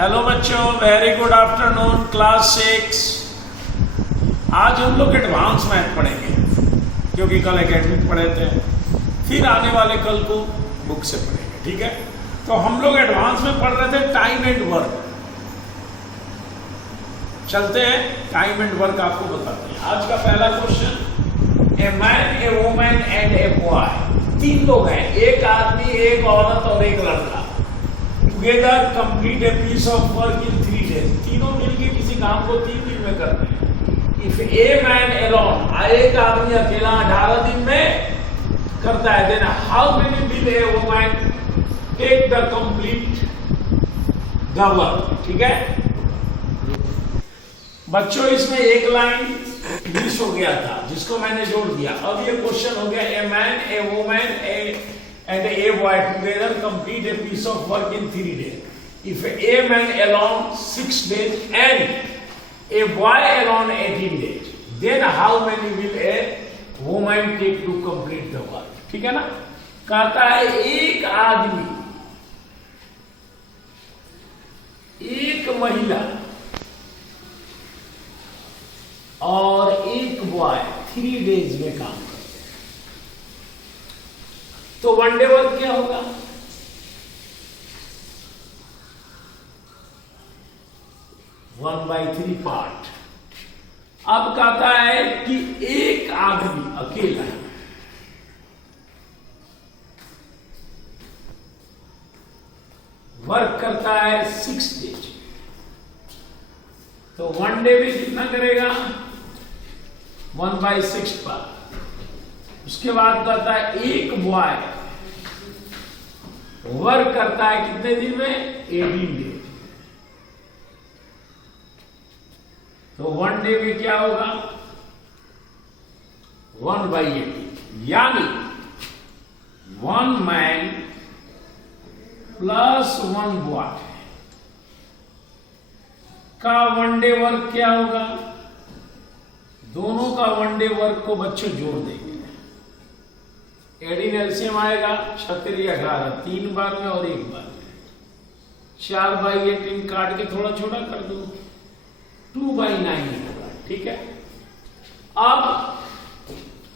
Hello बच्चों, very good afternoon, class 6। आज हम लोग एडवांस मैथ पढ़ेंगे क्योंकि कल एकेडमिक पढ़े थे, फिर आने वाले कल को बुक से पढ़ेंगे। ठीक है, तो हम लोग एडवांस में पढ़ रहे थे टाइम एंड वर्क। चलते हैं, टाइम एंड वर्क आपको बताते हैं। आज का पहला question, a man, a woman and a boy. 3 लोग हैं, एक आदमी, एक औरत और एक लड़का। Together complete a piece of work in 3 days। तीनों मिलकर किसी काम को 3 दिन में करते हैं। इफ ए मैन एलोन, एक आदमी अकेला 18 दिन में करता है, then how many will a woman take the complete the work. ठीक है बच्चों, इसमें एक लाइन मिस हो गया था जिसको मैंने जोड़ दिया। अब ये क्वेश्चन हो गया, a man, a woman and a boy together complete a piece of work in 3 days. If a man alone 6 days and a boy alone 18 days, then how many will a woman take to complete the work? ठीक है ना। कहता है एक आदमी, एक महिला और एक बॉय 3 days में काम। तो 1 day वर्क क्या होगा? 1/3 पार्ट। अब कहता है कि एक आदमी अकेला है, वर्क करता है 6 days। तो 1 day में कितना करेगा? 1/6 पार्ट। उसके बाद कहता है एक बॉय वर्क करता है कितने दिन में? 18 डेज। तो 1 day में क्या होगा? 1/18, यानी 1 मैन प्लस 1 बॉय का 1 day वर्क क्या होगा? दोनों का 1 day वर्क को बच्चे जोड़ देंगे। एडिन एलसीएम आएगा 36 18, 3 बार में और 1 बार में। 4/18 काट के थोड़ा छोटा कर दो, 2/9 होगा। ठीक है, अब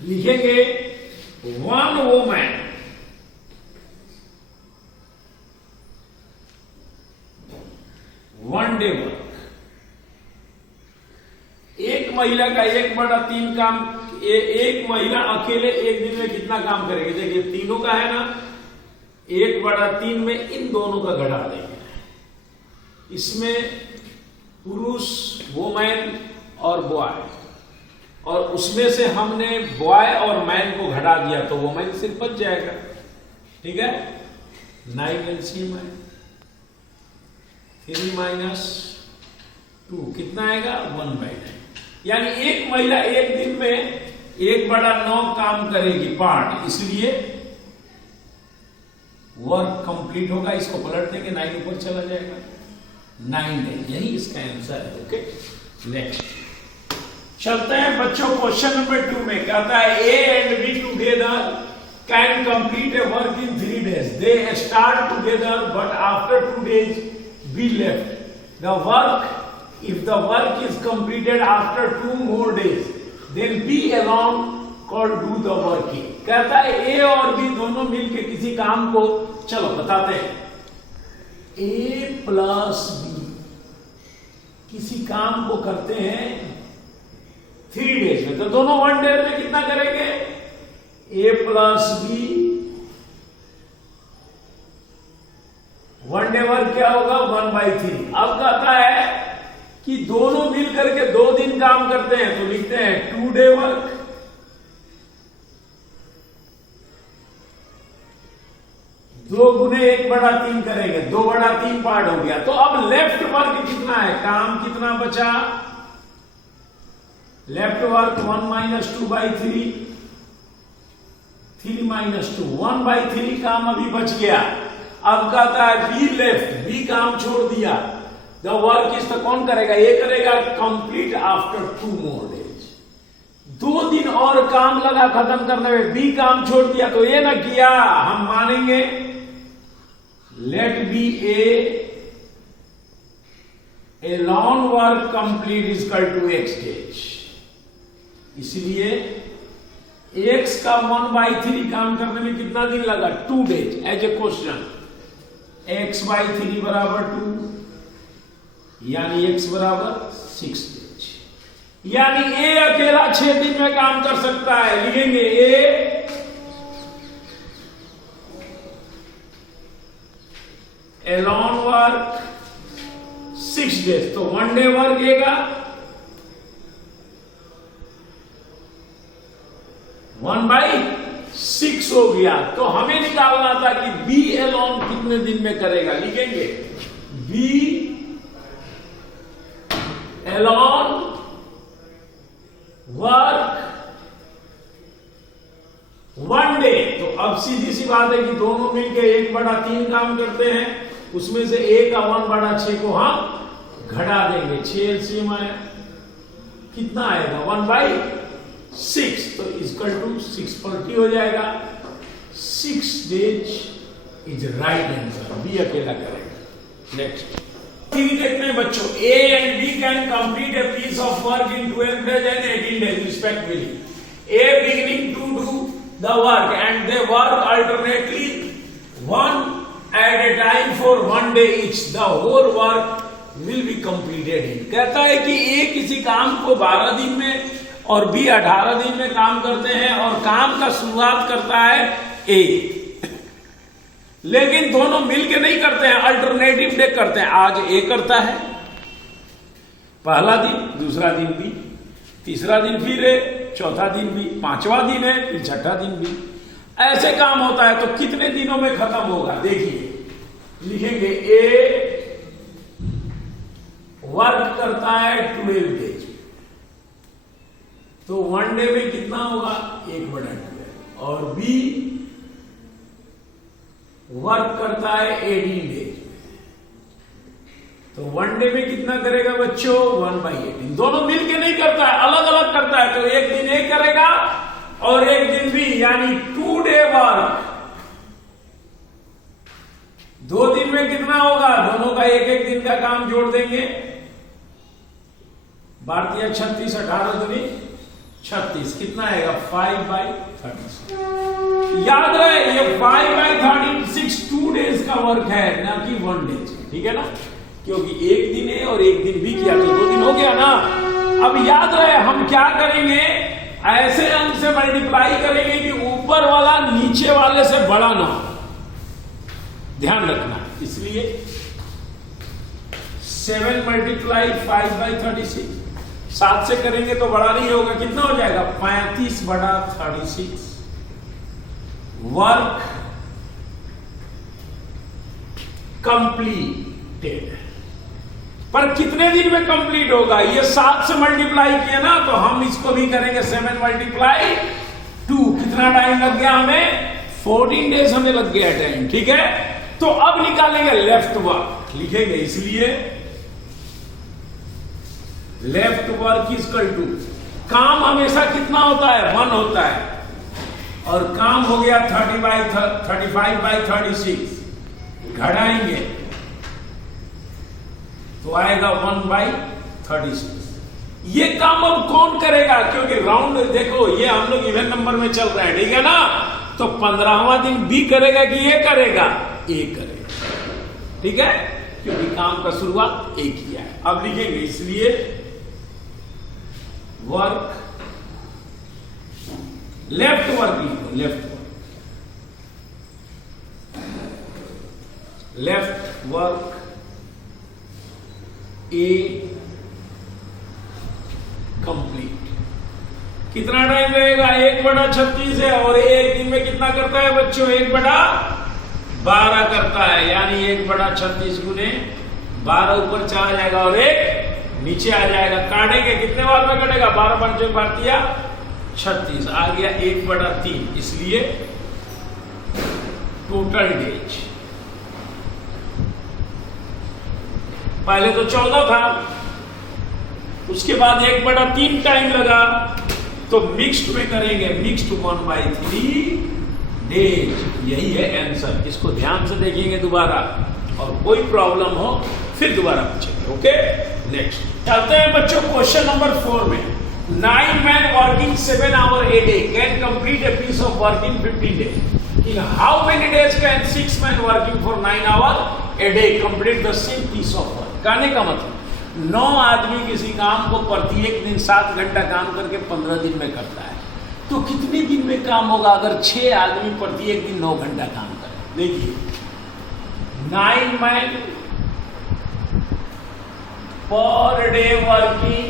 लिखेंगे 1 वुमन वन डे वर्क। एक महिला का 1/3 काम, एक महिला अकेले एक दिन में कितना काम करेगी? देखिए तीनों का है ना, 1/3 में इन दोनों का घटा देंगे। इसमें पुरुष, वुमन और बॉय, और उसमें से हमने बॉय और मैन को घटा दिया तो वुमन सिर्फ बच जाएगा। ठीक है, 9 एलसीएम है, 3 - 2 कितना आएगा? 1/9। यानी एक महिला एक दिन में 1/9 काम करेगी पार्ट, इसलिए वर्क कंप्लीट होगा। इसको पलट देंगे, 9 ऊपर चला जाएगा, 9 days। यही इसका आंसर है। ओके, नेक्स्ट चलते हैं बच्चों। क्वेश्चन नंबर 2 में कहता है A and be together can complete A work in 3 days। They start together but after 2 days be left the work. If the work is completed after 2 more days, then B alone could do the working। कहता है A और B दोनों मिलके किसी काम को, चलो बताते हैं। A प्लस B किसी काम को करते हैं 3 days में, तो दोनों 1 day में कितना करेंगे? A plus B 1 day work क्या होगा? 1/3। अब कहता है कि दोनों मिल करके 2 दिन काम करते हैं, तो लिखते हैं 2 day वर्क। दो गुने 1/3 करेंगे, 2/3 पार्ट हो गया। तो अब लेफ्ट वर्क कितना है? काम कितना बचा? लेफ्ट वर्क 1 - 2/3, 3 - 2, 1/3 काम अभी बच गया। अब कहता है बी लेफ्ट, बी काम छोड़ दिया। द वर्क इज, तो कौन करेगा? ये करेगा कंप्लीट आफ्टर 2 more days। 2 दिन और काम लगा खत्म करने में, बी काम छोड़ दिया तो ये ना किया, हम मानेंगे let B a a long work complete is equal to x days. इसलिए x का 1/3 काम करने में कितना दिन लगा? 2 days. As a question x/3 बराबर 2 यानी x बराबर 6 डेज। यानी a अकेला 6 दिन में काम कर सकता है। लिखेंगे a long work 6 डेज। तो 1 डे वर्क लेगा 1/6 हो गया। तो हमें निकालना था कि B alone कितने दिन में करेगा। लिखेंगे B alone वर्क 1 डे। तो अब सीधी सी बात है कि दोनों मिलकर 1/3 काम करते हैं, उसमें से a का 1/6 को हम घटा देंगे। 6 एलसीएम आया, कितना आएगा? 1/6। तो इक्वल टू 640 हो जाएगा। 6 days is right answer. B अकेला करेगा। नेक्स्ट देखते हैं बच्चों। A and B can complete a piece of work in 12 days and 18 days respectively. A beginning to do the work and they work alternately one at a time for 1 day each. The whole work will be completed in. कहता है कि A किसी काम को 12 दिन में और B 18 दिन में काम करते हैं और काम का शुरुआत करता है A, लेकिन दोनों मिलके नहीं करते हैं, अल्टरनेटिव डे करते हैं। आज A करता है पहला दिन, दूसरा दिन B, तीसरा दिन फिर A, चौथा दिन B, पांचवा दिन है, फिर छठा दिन B। ऐसे काम होता है। तो कितने दिनों में खत्म होगा? देखिए लिखेंगे A वर्क करता है 12 डेज। तो 1 डे में कितना होगा? 1/12। और B वर्क करता है 18 डेज। तो 1 डे में कितना करेगा बच्चों? 1/18। दोनों मिलके नहीं करता है, अलग अलग करता है। तो एक दिन A करेगा और एक दिन B, यानी 2 डे वर्क। 2 दिन में कितना होगा? दोनों का एक एक दिन का काम जोड़ देंगे। भारतीय 36, 18 दूनी 36, कितना आएगा? 5/36। याद रहे ये 5/36 2 डेज का वर्क है, ना कि 1 डेज। ठीक है ना? क्योंकि एक दिन है और एक दिन भी किया तो 2 दिन हो गया ना। अब याद रहे हम क्या करेंगे? ऐसे अंक से मल्टीप्लाई करेंगे कि ऊपर वाला नीचे वाले से बड़ा ना हो। ध्यान रखना। इसलिए 7 × 5/36 7 से करेंगे तो बड़ा नहीं होगा। कितना हो जाएगा? 35/36 वर्क कंप्लीटेड। पर कितने दिन में कंप्लीट होगा? ये 7 से मल्टीप्लाई किया ना, तो हम इसको भी करेंगे 7 × 2। कितना टाइम लग गया हमें? 14 डेज हमें लग गया टाइम। ठीक है? तो अब निकालेंगे लेफ्ट वर्क। लिखेंगे इसलिए left work is equal to, काम हमेशा कितना होता है? 1 होता है। और काम हो गया 35/36। घटाएंगे तो आएगा 1/36। ये काम अब कौन करेगा? क्योंकि राउंड देखो ये हम लोग इवन नंबर में चल रहे हैं। ठीक है ना? तो 15वां दिन B करेगा कि ये करेगा? A करेगा। ठीक है? क्योंकि काम का शुरुआत A किया है। अब लिखेंगे इसलिए वर्क लेफ्ट वर्क लिखो। Left work A complete. कितना टाइम लगेगा? 1/36 है। और एक दिन में कितना करता है बच्चों? 1/12 करता है। यानी 1/36 गुने 12 ऊपर चला जाएगा और 1 नीचे आ जाएगा। काटेंगे कितने बार में कटेगा? 12 पंचे भारतीय 36 आ गया 1/3। इसलिए टोटल डेज पहले तो 14 था, उसके बाद 1/3 टाइम लगा। तो मिक्स्ड में करेंगे, मिक्स्ड 1/3 डेज। यही है आंसर। इसको ध्यान से देखेंगे दोबारा, और कोई प्रॉब्लम हो फिर दोबारा पूछेंगे। ओके, नेक्स्ट चलते हैं बच्चों क्वेश्चन नंबर 4 में। 9 men working 7 hours a day can complete a piece of work in 15 days. In how many days can 6 men working for 9 hours a day complete the same piece of work? कहने का मतलब 9 आदमी किसी काम को प्रत्येक दिन 7 घंटा काम करके 15 दिन में करता है, तो कितने दिन में काम होगा अगर 6 आदमी प्रत्येक दिन 9 घंटा काम करें? देखिए 9 men per day working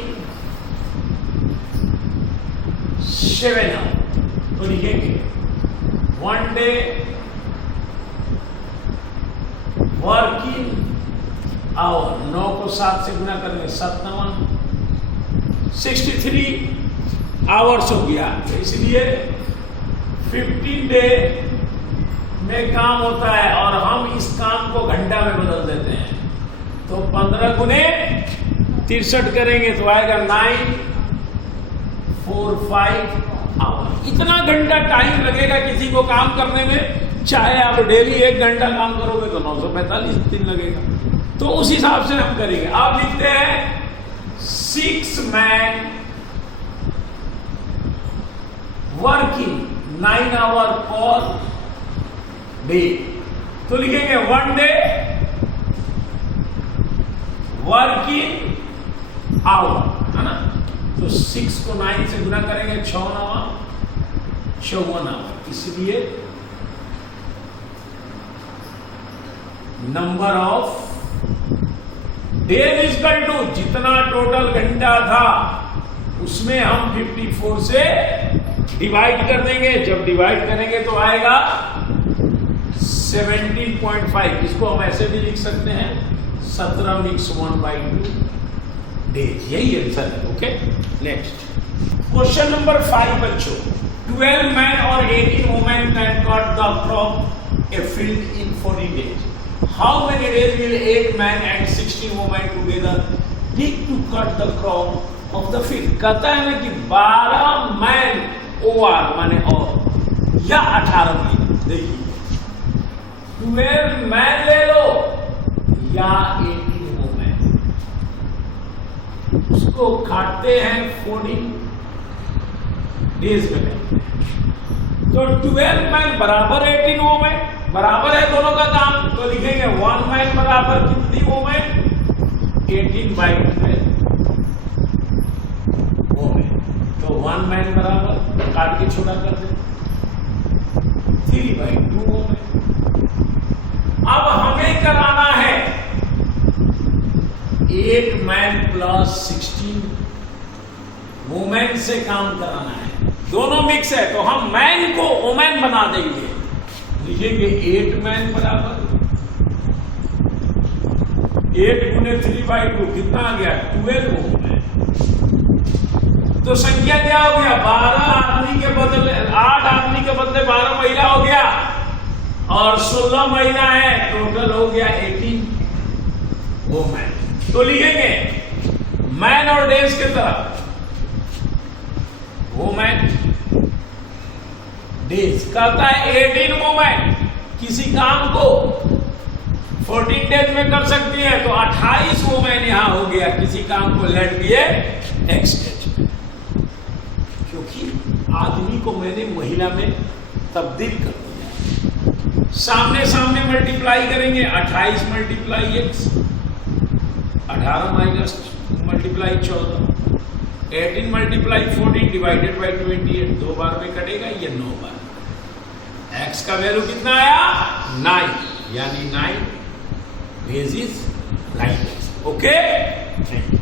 7 hours, तो लिखेंगे 1 day वर्किंग आवर, 9 को 7 से गुना करेंगे 7 9 63 आवर्स हो गया। इसलिए 15 डे में काम होता है और हम इस काम को घंटा में बदल देते हैं, तो 15 गुने 63 करेंगे तो आएगा 945 आवर। इतना घंटा टाइम लगेगा किसी को काम करने में, चाहे आप डेली 1 घंटा काम करोगे तो 945 दिन लगेगा। तो उस हिसाब से हम करेंगे। आप लिखते हैं 6 men working 9 hour per day, तो लिखेंगे 1 डे वर्किंग आवर, है ना। तो 6 को 9 से गुना करेंगे 6 9 54 आवर। इसलिए number of days is equal to जितना टोटल घंटा था उसमें हम 54 से डिवाइड कर देंगे। जब डिवाइड करेंगे तो आएगा 17.5। इसको हम ऐसे भी लिख सकते हैं 17 मिक्स 1/2 डेज, यही आंसर है। ओके, नेक्स्ट क्वेश्चन नंबर 5 बच्चों। 12 men or 18 women can cut the crop a field in 40 days. How many days will 8 men and 16 women together take to cut the crop of the field? कहता है ना कि 12 man OR माने और या 18 man. देखिए 12 man ले लो या 18 वुमेन, उसको काटते हैं 40 डेज में करते हैं। तो 12 मैन बराबर 18 वुमेन, बराबर है दोनों का काम, तो लिखेंगे 1 मैन बराबर कितनी वुमेन 18/12 वुमेन। तो 1 मैन बराबर काट के छोटा कर दे 3/2 वुमेन। अब हमें कराना है 8 मैन प्लस 16 वुमेन से काम कराना है। दोनों मिक्स है तो हम मैन को वुमेन बना देंगे। लिखेंगे 8 मैन बराबर 8 गुने 3/2 कितना आ गया 12 वुमेन। तो संख्या क्या हो गया 12 आदमी के बदले 8 आदमी के बदले 12 महिला हो गया और 16 महिला है, टोटल हो गया 18 वुमेन। तो लिखेंगे मैन और डेज के तरफ वुमेन डेज। कहता है 18 वुमेन किसी काम को 14 डेज में कर सकती है, तो 28 वुमेन यहां हो गया किसी काम को लेट दिए नेक्स्ट डेज में, क्योंकि आदमी को मैंने महिला में तब्दील कर दिया। सामने सामने मल्टीप्लाई करेंगे 28 multiply x 18 minus multiply 14 18 multiply 14 divided by 28 2 बार में कटेगा, ये 9 बार। x का वैल्यू कितना आया 9, यानी 9 days is right. Okay, thank you.